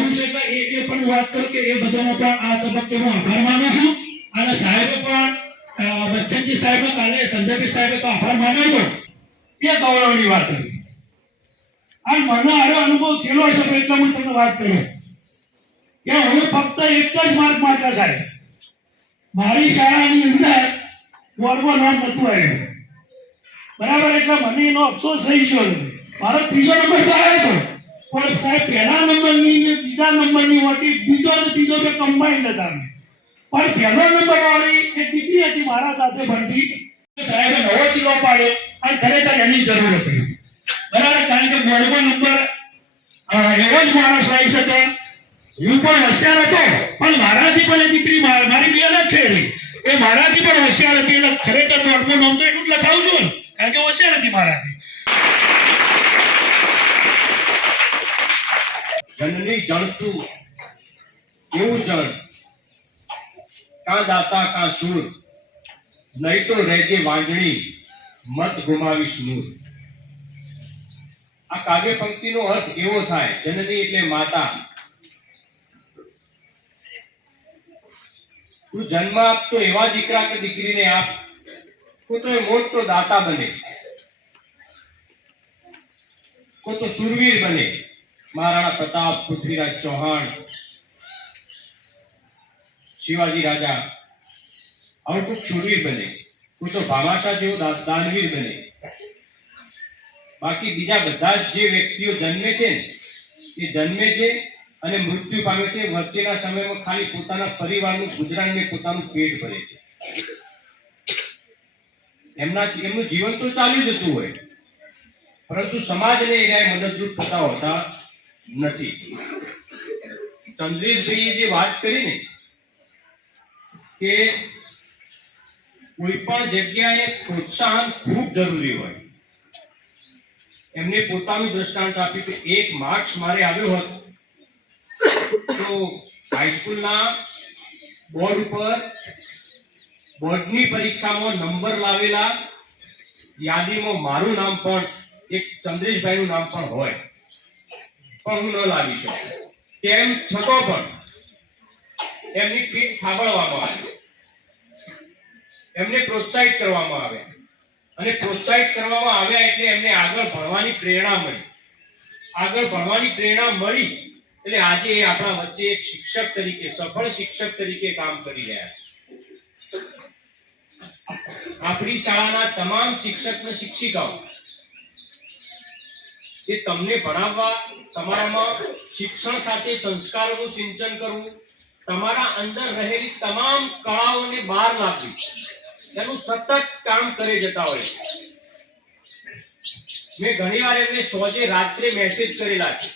જરૂર છે એ એ પણ વાત કરું કે એ બધાનો પણ આ તબક્કે હું આભાર માનું છું. અને સાહેબે પણ બચ્ચનજી સાહેબે કાલે સંજયભાઈ સાહેબે તો આભાર માન્યો. એ ગૌરવની વાત હતી. અને મને આરો અનુભવ થયેલો હશે એટલે હું તમને વાત કરું. કે હવે ફક્ત એક જ માર્ક માત્ર સાહેબ. મારી શાળાની અંદર બોર્ડમાં નામ નહોતું આવ્યું. બરાબર? એટલે મને એનો અફસોસ થઈ ગયો મારો ત્રીજો નંબર તો આવ્યો હતો. પણ સાહેબ, પહેલા નંબરની ને બીજા નંબરની હોતી બીજો અને ત્રીજો બે કમ્બાઈન્ડ હતા પણ પહેલો નંબર વાળી એક દીકરી હતી મારા સાથે ભણતી. સાહેબે નવો ચીલો પાડ્યો. અને ખરેખર એની જરૂર હતી. બરાબર? કારણ કે બોર્ડમાં નંબર એવો જ માણસ આવી શકે. હું પણ હોશિયાર હતો. પણ મારાથી પણ એ દીકરી મારી બેન જ છે એ મારાથી પણ હોશિયાર હતી. એટલે ખરેખર બોર્ડમાં નામ તો એટલું જ લખાવું છું કારણ કે હોશિયાર હતી મારાથી. જનની જણતું એવું જણ કા દાતા કા સુર, નહીં તો રહેજે વાંજણી, મત ગુમાવીશ નૂર આ કાવ્ય પંક્તિનો અર્થ એવો થાય, જનની એટલે માતા. તું જન્મ આપતો એવા દીકરા કે દીકરીને આપ કો તો દાતા બને. કોઈ તો સુરવીર બને. મહારાણા પ્રતાપ પૃથ્વીરાજ ચૌહાણ, શિવાજી રાજા, હવે કોઈ શૂરવીર બને, કોઈ તો ભામાશા જેવો દાનવીર બને. બાકી બીજા બધા જ વ્યક્તિઓ જન્મે છે એ જન્મે છે અને મૃત્યુ પામે છે, વચ્ચેના સમયમાં ખાલી પોતાના પરિવારનું, ગુજરાનને પોતાનું પેટ ભરે છે. એમના, એમનું જીવન તો ચાલ્યું જતું હોય. પરંતુ સમાજને એ મદદરૂપ થતા હોતા નથી. ચંદ્રેશભાઈએ જે વાત કરી ને, કે કોઈ પણ જગ્યાએ પ્રોત્સાહન ખૂબ જરૂરી હોય. એમને પોતાનું દ્રષ્ટાંત આપ્યું કે એક માર્ક્સ મારે આવ્યો હોત, તો હાઈસ્કૂલના બોર્ડ ઉપર બોર્ડની પરીક્ષામાં નંબર લાવેલા યાદીમાં મારું નામ પણ, એક ચંદ્રેશભાઈનું નામ પણ હોય. પણ ન લાગી શકું. તેમ છતાં પણ એમની ફી થાબડવામાં આવી. એમને પ્રોત્સાહિત કરવામાં આવે. અને પ્રોત્સાહિત કરવામાં આવ્યા એટલે એમને આગળ ભણવાની પ્રેરણા મળી. આગળ ભણવાની પ્રેરણા મળી એટલે આજે એ આપણા વચ્ચે એક શિક્ષક તરીકે, સફળ શિક્ષક તરીકે કામ કરી રહ્યા છે. આપણી શાળાના તમામ શિક્ષક અને શિક્ષિકાઓ કે તમને ભણાવવા તમારામાં શિક્ષણ સાથે સંસ્કારોનું સિંચન કરવું, તમારા અંદર રહેલી તમામ કળાઓને બહાર લાવવી, એનું સતત કામ કરે જતા હોય. મેં ઘણીવાર એમને સોજે રાત્રે મેસેજ કરેલા છે.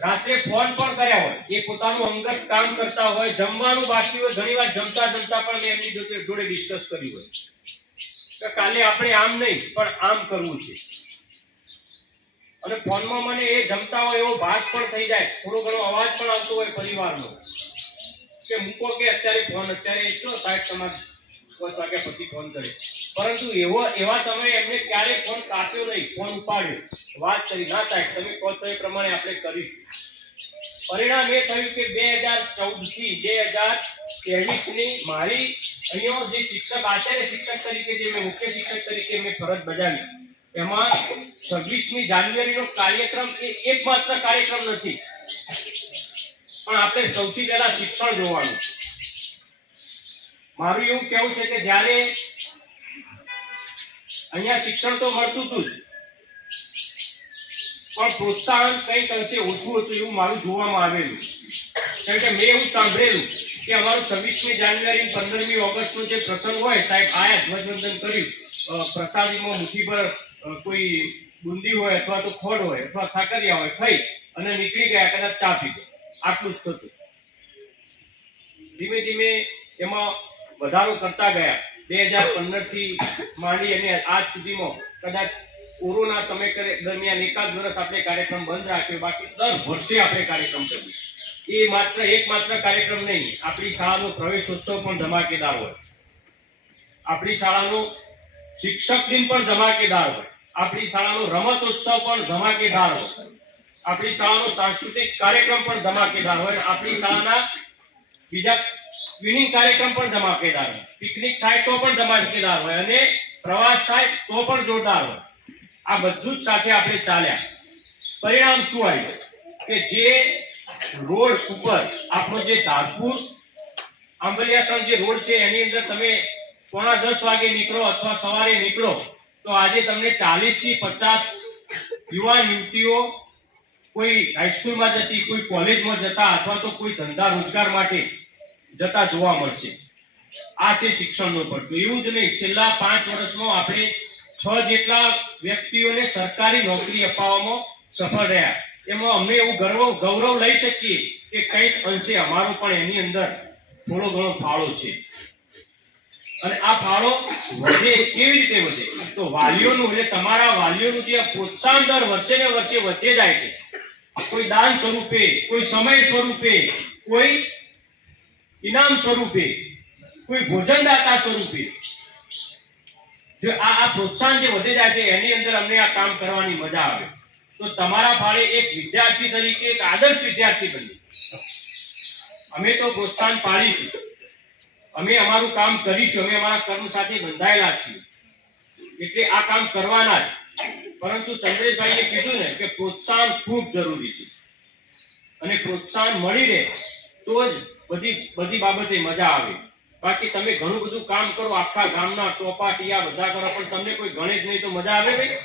રાત્રે ફોન પણ કર્યા હોય. એ પોતાનું અંગત કામ કરતા હોય, જમવાનું બાકી હોય, ઘણીવાર જમતા જમતા પણ મેં એમની જોડે ડિસ્કસ કર્યું હોય. કે કાલે આપણે આમ નહીં, પણ આમ કરવું છે. અને ફોનમાં મને એ જમતા હોય એવો ભાસ પણ થઈ જાય. થોડો ઘણો અવાજ પણ આવતો હોય પરિવારનો. કે મૂકો કે અત્યારે ફોન, અત્યારે એટલો સાહેબ તમારે દસ વાગ્યા પછી ફોન કરે. પરંતુ એવો, એવા સમયે એમને ક્યારે ફોન કાપ્યો નહીં, ફોન ઉપાડ્યો. વાત કરી, ના સાહેબ, તમે કહો છો એ પ્રમાણે આપણે કરીશું. પરિણામ એ થયું કે બે હજાર ચૌદથી બે હજાર ત્રેવીસની મારી અહીંયા જે શિક્ષક, આચાર્ય શિક્ષક તરીકે જે મેં મુખ્ય શિક્ષક તરીકે મેં ફરજ બજાવી એમાં છવ્વીસમી જાન્યુઆરીનો કાર્યક્રમ એ એકમાત્ર કાર્યક્રમ નથી. પણ આપણે સૌથી પહેલા શિક્ષણ જોવાનું. મારું એવું કહેવું છે કે જ્યારે અહીંયા શિક્ષણ તો મળતું હતું જ પણ પ્રોત્સાહન કંઈક અંશે ઓછું હતું એવું મારું જોવામાં આવેલું. કારણ કે મેં એવું સાંભળેલું કે અમારું છવ્વીસમી જાન્યુઆરી પંદરમી ઓગસ્ટનો જે પ્રસંગ હોય સાહેબ આયા ધ્વજવંદન કર્યું. પ્રસાદીમાં મુઠ્ઠી પર અ, કોઈ બુંદી હોય અથવા તો ખોડ હોય અથવા સાકરિયા હોય, ખાઈ અને નીકળી ગયા, કદાચ ચા પી આટલું જ થતું. ધીમે ધીમે એમાં વધારો કરતા ગયા. બે હજાર પંદરથી માંડી અને આજ સુધીમાં કદાચ કોરોના સમય કરે દરમિયાન એકાદ વર્ષ આપણે કાર્યક્રમ બંધ રાખ્યો, બાકી દર વર્ષે આપણે કાર્યક્રમ કરીએ એ માત્ર એક માત્ર કાર્યક્રમ નહીં, આપણી શાળાનો પ્રવેશોત્સવ પણ ધમાકેદાર હોય. આપણી શાળાનો શિક્ષક દિન પણ ધમાકેદાર હોય. આપણી શાળાનો રમતોત્સવ પણ ધમાકેદાર હોય. આપણી શાળાનો સાંસ્કૃતિક કાર્યક્રમ પણ ધમાકેદાર હોય આપણી શાળાના બીજા ટ્વિનિંગ કાર્યક્રમ પણ ધમાકેદાર હોય. પિકનિક થાય તો પણ ધમાકેદાર હોય અને પ્રવાસ થાય તો પણ જોરદાર હોય. આ બધું જ સાથે આપણે ચાલ્યા. પરિણામ શું આવ્યું? કે જે રોડ ઉપર આપણો જે ધારપુર આંબલિયાસણ જે રોડ છે, એની અંદર તમે પોણા દસ વાગે નીકળો અથવા સવારે નીકળો તો આજે તમને ચાલીસથી પચાસ યુવાન યુવતીઓ કોઈ હાઈસ્કૂલમાં જતી, કોઈ કોલેજમાં જતા અથવા તો કોઈ ધંધા રોજગાર માટે જતા જોવા મળશે. આ છે શિક્ષણનો પડતો એવું જ નહીં, છેલ્લા પાંચ વર્ષમાં આપણે છ જેટલા વ્યક્તિઓને સરકારી નોકરી અપાવવામાં સફળ રહ્યા. એમાં અમે એવું ગર્વ, ગૌરવ લઈ શકીએ કે કંઈક અંશે અમારો પણ એની અંદર થોડો ઘણો ફાળો છે. અને આ ફાળો વધે કેવી રીતે વધે? તો વાલીઓનું, એટલે તમારા વાલીઓનું જે પ્રોત્સાહન દર વર્ષે ને વર્ષે વધે જાય છે. કોઈ દાન સ્વરૂપે, કોઈ સમય સ્વરૂપે, કોઈ ઇનામ સ્વરૂપે, કોઈ ભોજનદાતા સ્વરૂપે. જો આ આ પ્રોત્સાહન જે વધે જાય છે, એની અંદર અમને આ કામ કરવાની મજા આવે. તો તમારા ફાળે એક વિદ્યાર્થી તરીકે, એક આદર્શ વિદ્યાર્થી બની અમે તો પ્રોત્સાહન પાડીશું અમે અમારું કામ કરીશું, અમે અમારા કર્મ સાથે બંધાયેલા છીએ. એટલે આ કામ કરવાના જ. પરંતુ ચંદ્રેશભાઈએ કીધું ને કે પ્રોત્સાહન ખૂબ જરૂરી છે. અને પ્રોત્સાહન મળી રહે તો જ બધી બધી બાબતે મજા આવે. બાકી તમે ઘણું બધું કામ કરો, આખા ગામના ટોપા ટીયા બધા કરો, પણ તમને કોઈ ગણે જ નહીં તો મજા આવે ભાઈ?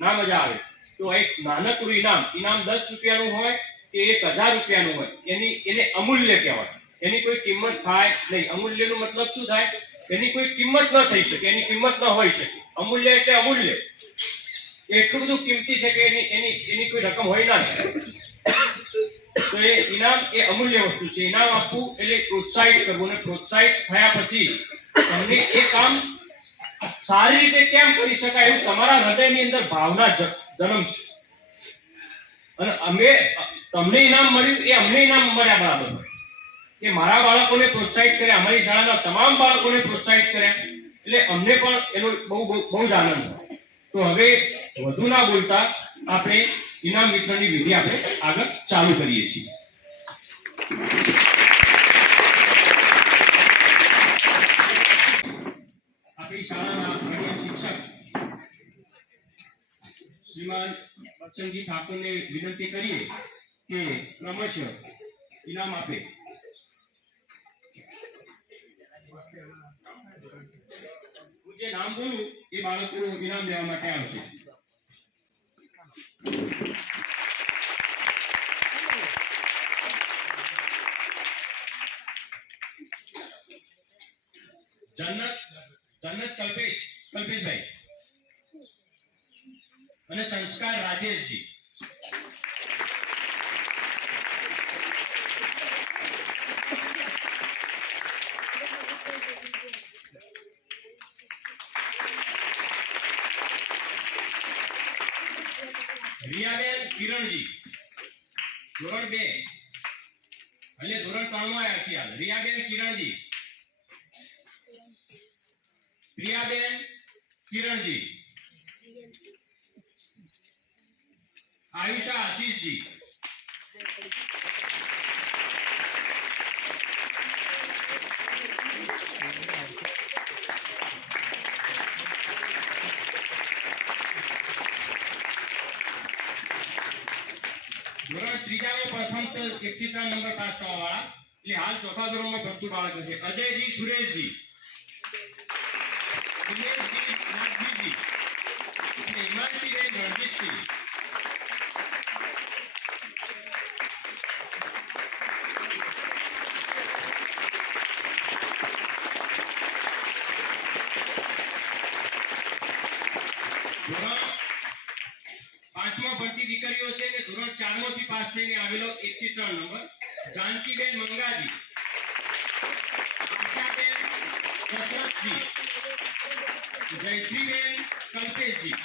ના મજા આવે. તો એક નાનકડું ઇનામ ઇનામ દસ રૂપિયાનું હોય કે એક હજાર રૂપિયાનું હોય, એની, એને અમૂલ્ય કહેવાય. એની કોઈ કિંમત થાય નહીં. અમૂલ્યનું મતલબ શું થાય? એની કોઈ કિંમત ન થઈ શકે, એની કિંમત ન હોઈ શકે. અમૂલ્ય એટલે અમૂલ્ય. એટલું બધું કિંમતી છે કે એની એની એની કોઈ રકમ હોય ના તો એ ઇનામ એ અમૂલ્ય વસ્તુ છે. ઇનામ આપવું એટલે પ્રોત્સાહિત કરવું. અને પ્રોત્સાહિત થયા પછી તમને એ કામ સારી રીતે કેમ કરી શકાય એવું તમારા હૃદયની અંદર ભાવના જન્મ છે. અને અમે, તમને ઇનામ મળ્યું, એ અમને ઇનામ મળ્યા બરાબર. કે મારા બાળકોને પ્રોત્સાહિત કર્યા અમારી શાળાના તમામ બાળકોને પ્રોત્સાહિત કર્યા એટલે અમને પણ એનો બહુ બહુ જ આનંદ તો હવે વધુ ના બોલતા આપણે ઇનામ વિતરણની વિધિ આપણે આગળ ચાલુ કરીએ છીએ. આપણી શાળાના શિક્ષક શ્રીમાન બચ્ચનજી ઠાકોરને વિનંતી કરીએ કે ક્રમશઃ ઇનામ આપે. જે નામ બોલું એ બાળકોનું ઇનામ દેવા માટે આવશે કલ્પેશભાઈ. અને સંસ્કાર રાજેશજી. એટલે ધોરણ ત્રણમાં આવ્યા છીએ હાલ. રિયાબેન કિરણજી. રિયાબેન કિરણજી. આયુષા આશીષજી. ધોરણ પ્રથમ એટલે હાલ ચોથા ધોરણમાં ભણતું બાળક છે. અજયજી, સુરેશજી. દિનેશજી નાથજીજી હિમાંશીબેન રણજીતસિંહ ધોરણ પાંચમા ભણતી દીકરીઓ છે ને ધોરણ ચારમાંથી પાસ થઈને આવેલો એક થી ત્રણ નંબર. જાનકીબેન મંગાજી. જયશ્રીબેન કલ્પેશજી.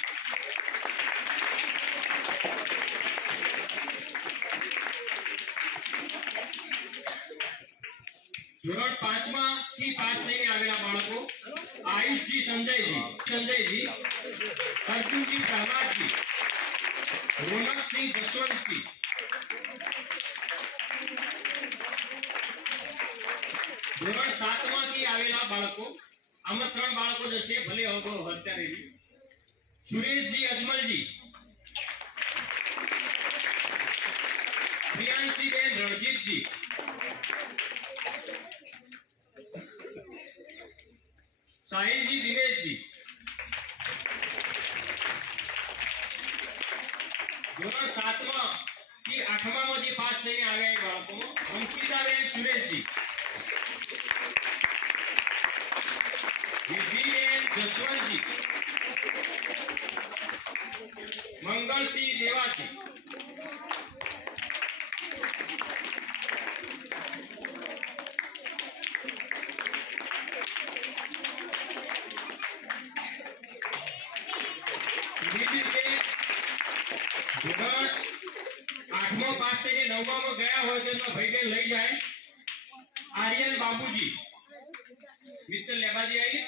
ધોરણ પાંચમાં થી પાસ થઈને આવેલા બાળકો, આયુષજી સંજયજી સંજયજી, અર્જુનજી પ્રહલાદજી રોનકસિંહ જસવંતસિંહ ધોરણ સાતમાંથી આવેલા બાળકો, આમાં ત્રણ બાળકો જશે, ભલે અગાઉ હત્યા રહી સુરેશજી, અજમલજી. પ્રિયાંશીબેન, રણજીતજી. સાહિલજી, દિનેશજી. ધોરણ સાતમા થી આઠમા જે પાસ થઈને આવ્યા એ બાળકો અંકિતાબેન સુરેશજી. વિધિબેન જસવંતજી. મંગળસિંહ દેવાજી બીજી રીતે ધોરણ આઠમો પાસ ગયા હોય તો એમના ભાઈબેન લઈ જાય. આર્યન બાબુજી મિત્ર લેબાજી આવી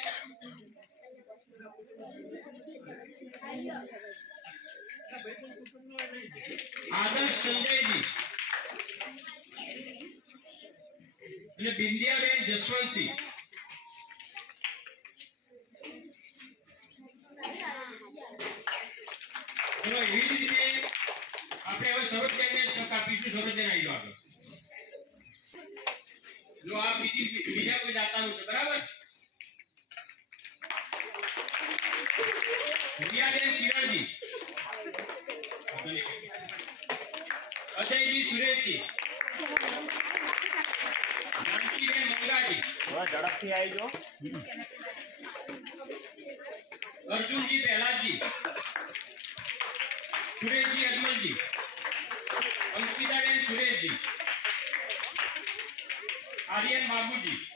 આદર્શ સંજયજી. અને બિંદિયાબેન જસવંતસિંહ ચલો એવી જ રીતે આપણે હવે સરોજબેનને જ તક આપીશું સરોજબેન આવી જાઓ આગળ જો આ બીજી બીજા કોઈ દાતાનું છે બરાબર રિયાબેન કિરણજી અજયજી સુરેશજી જાનકીબેન થોડા ઝડપથી આવી અર્જુનજી પ્રહલાદજી સુરેશજી અજમલજી. અંકિતાબેન સુરેશજી. આર્યન બાબુજી.